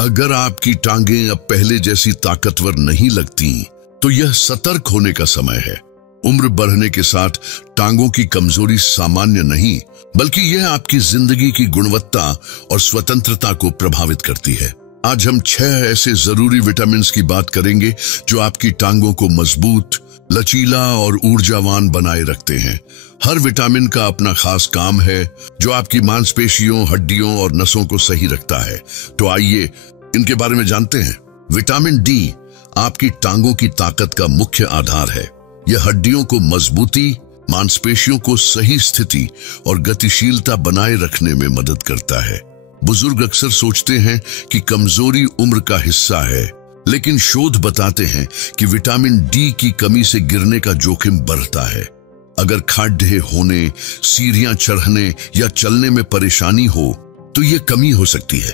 अगर आपकी टांगें अब पहले जैसी ताकतवर नहीं लगती, तो यह सतर्क होने का समय है। उम्र बढ़ने के साथ टांगों की कमजोरी सामान्य नहीं, बल्कि यह आपकी जिंदगी की गुणवत्ता और स्वतंत्रता को प्रभावित करती है। आज हम 6 ऐसे जरूरी विटामिन की बात करेंगे जो आपकी टांगों को मजबूत, लचीला और ऊर्जावान बनाए रखते हैं। हर विटामिन का अपना खास काम है जो आपकी मांसपेशियों, हड्डियों और नसों को सही रखता है। तो आइए इनके बारे में जानते हैं। विटामिन डी आपकी टांगों की ताकत का मुख्य आधार है। यह हड्डियों को मजबूती, मांसपेशियों को सही स्थिति और गतिशीलता बनाए रखने में मदद करता है। बुजुर्ग अक्सर सोचते हैं कि कमजोरी उम्र का हिस्सा है, लेकिन शोध बताते हैं कि विटामिन डी की कमी से गिरने का जोखिम बढ़ता है। अगर खाड्ढे होने, सीढ़ियां चढ़ने या चलने में परेशानी हो, तो यह कमी हो सकती है।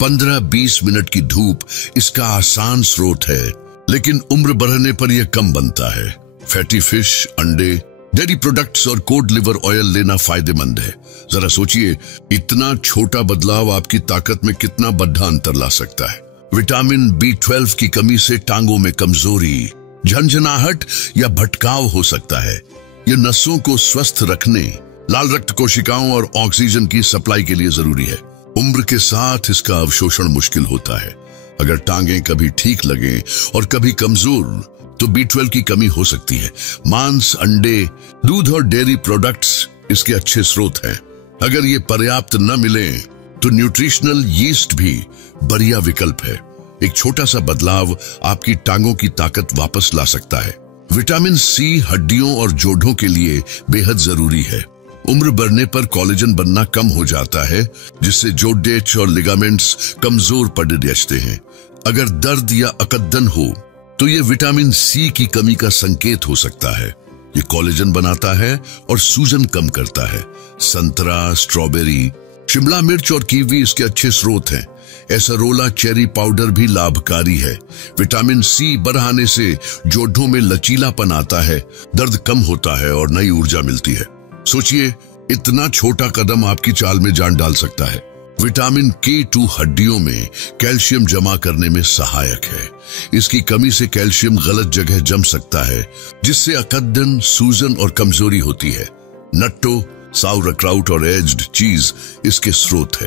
15-20 मिनट की धूप इसका आसान स्रोत है, लेकिन उम्र बढ़ने पर यह कम बनता है। फैटी फिश, अंडे, डेयरी प्रोडक्ट्स और कोड लिवर ऑयल लेना फायदेमंद है। जरा सोचिए, इतना छोटा बदलाव आपकी ताकत में कितना बड़ा अंतर ला सकता है। विटामिन B12 की कमी से टांगों में कमजोरी, झंझनाहट या भटकाव हो सकता है। यह नसों को स्वस्थ रखने, लाल रक्त कोशिकाओं और ऑक्सीजन की सप्लाई के लिए जरूरी है। उम्र के साथ इसका अवशोषण मुश्किल होता है। अगर टांगें कभी ठीक लगें और कभी कमजोर, तो B12 की कमी हो सकती है। मांस, अंडे, दूध और डेयरी प्रोडक्ट्स इसके अच्छे स्रोत हैं। अगर ये पर्याप्त न मिले, तो न्यूट्रिशनल यीस्ट भी बढ़िया विकल्प है। एक छोटा सा बदलाव आपकी टांगों की ताकत वापस ला सकता है। विटामिन सी हड्डियों और जोड़ों के लिए बेहद जरूरी है। उम्र बढ़ने पर कोलेजन बनना कम हो जाता है, जिससे जोड़े और लिगामेंट्स कमजोर पड़ने लगते हैं। अगर दर्द या अकड़न हो, तो यह विटामिन सी की कमी का संकेत हो सकता है। यह कोलेजन बनाता है और सूजन कम करता है। संतरा, स्ट्रॉबेरी, शिमला मिर्च और कीवी इसके अच्छे स्रोत हैं। एसरोला चेरी पाउडर भी लाभकारी है। विटामिन सी बढ़ाने से जोड़ों में लचीलापन आता है, दर्द कम होता है और नई ऊर्जा मिलती है। सोचिए, इतना छोटा कदम आपकी चाल में जान डाल सकता है। विटामिन K2 हड्डियों में कैल्शियम जमा करने में सहायक है। इसकी कमी से कैल्शियम गलत जगह जम सकता है, जिससे अकड़न, सूजन और कमजोरी होती है। नट्टो, साउरक्राउट और एज्ड चीज इसके स्रोत है।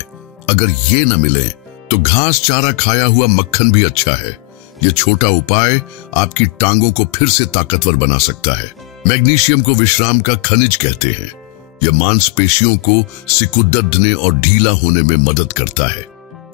अगर ये न मिले, तो घास चारा खाया हुआ मक्खन भी अच्छा है। यह छोटा उपाय आपकी टांगों को फिर से ताकतवर बना सकता है। मैग्नीशियम को विश्राम का खनिज कहते हैं। यह मांसपेशियों को सिकुड़ने और ढीला होने में मदद करता है।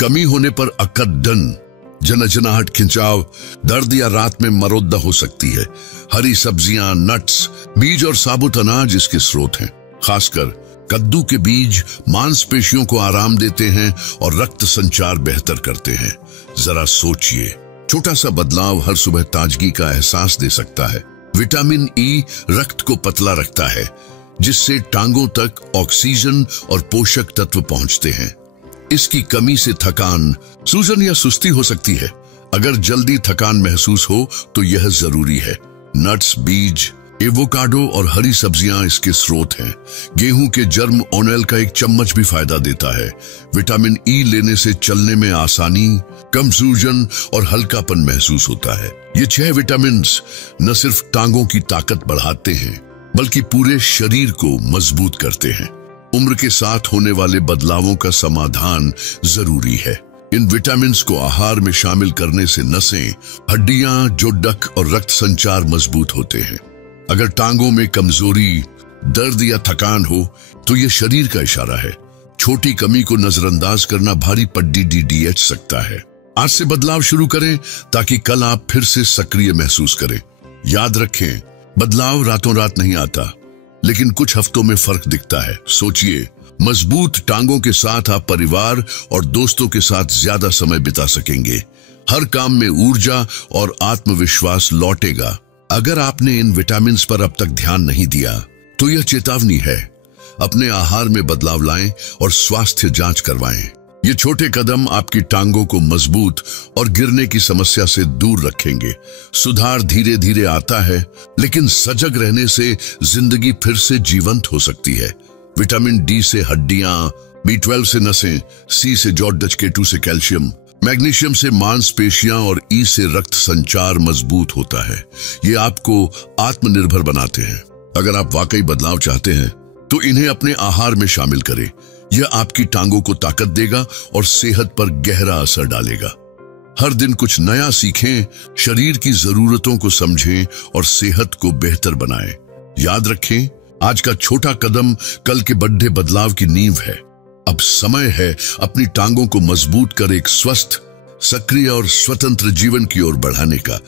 कमी होने पर अकड़न, झंझनाहट, खिंचाव, दर्द या रात में मरोद्दा हो सकती है। हरी सब्जियां, नट्स, बीज और साबुत अनाज इसके स्रोत हैं। खासकर कद्दू के बीज मांसपेशियों को आराम देते हैं और रक्त संचार बेहतर करते हैं। जरा सोचिए, छोटा सा बदलाव हर सुबह ताजगी का एहसास दे सकता है। विटामिन ई रक्त को पतला रखता है, जिससे टांगों तक ऑक्सीजन और पोषक तत्व पहुंचते हैं। इसकी कमी से थकान, सूजन या सुस्ती हो सकती है। अगर जल्दी थकान महसूस हो, तो यह जरूरी है। नट्स, बीज, एवोकाडो और हरी सब्जियां इसके स्रोत हैं। गेहूं के जर्म ऑयल का एक चम्मच भी फायदा देता है। विटामिन ई लेने से चलने में आसानी, कम सूजन और हल्कापन महसूस होता है। ये 6 विटामिन न सिर्फ टांगों की ताकत बढ़ाते हैं, बल्कि पूरे शरीर को मजबूत करते हैं। उम्र के साथ होने वाले बदलावों का समाधान जरूरी है। इन विटामिन को आहार में शामिल करने से नसें, हड्डियां, जोड़क और रक्त संचार मजबूत होते हैं। अगर टांगों में कमजोरी, दर्द या थकान हो, तो यह शरीर का इशारा है। छोटी कमी को नजरअंदाज करना भारी पड्डी DDH सकता है। आज से बदलाव शुरू करें, ताकि कल आप फिर से सक्रिय महसूस करें। याद रखें, बदलाव रातों रात नहीं आता, लेकिन कुछ हफ्तों में फर्क दिखता है। सोचिए, मजबूत टांगों के साथ आप परिवार और दोस्तों के साथ ज्यादा समय बिता सकेंगे। हर काम में ऊर्जा और आत्मविश्वास लौटेगा। अगर आपने इन विटामिन्स पर अब तक ध्यान नहीं दिया, तो यह चेतावनी है। अपने आहार में बदलाव लाएं और स्वास्थ्य जांच करवाएं। ये छोटे कदम आपकी टांगों को मजबूत और गिरने की समस्या से दूर रखेंगे। सुधार धीरे धीरे आता है, लेकिन सजग रहने से जिंदगी फिर से जीवंत हो सकती है। विटामिन डी से हड्डियां, B12 से नसें, C से जॉर्डज, K2 से कैल्शियम, मैग्नीशियम से मांसपेशियां और ई से रक्त संचार मजबूत होता है। ये आपको आत्मनिर्भर बनाते हैं। अगर आप वाकई बदलाव चाहते हैं तो इन्हें अपने आहार में शामिल करें। यह आपकी टांगों को ताकत देगा और सेहत पर गहरा असर डालेगा। हर दिन कुछ नया सीखें, शरीर की जरूरतों को समझें और सेहत को बेहतर बनाएं। याद रखें, आज का छोटा कदम कल के बड़े बदलाव की नींव है। अब समय है अपनी टांगों को मजबूत कर एक स्वस्थ, सक्रिय और स्वतंत्र जीवन की ओर बढ़ाने का।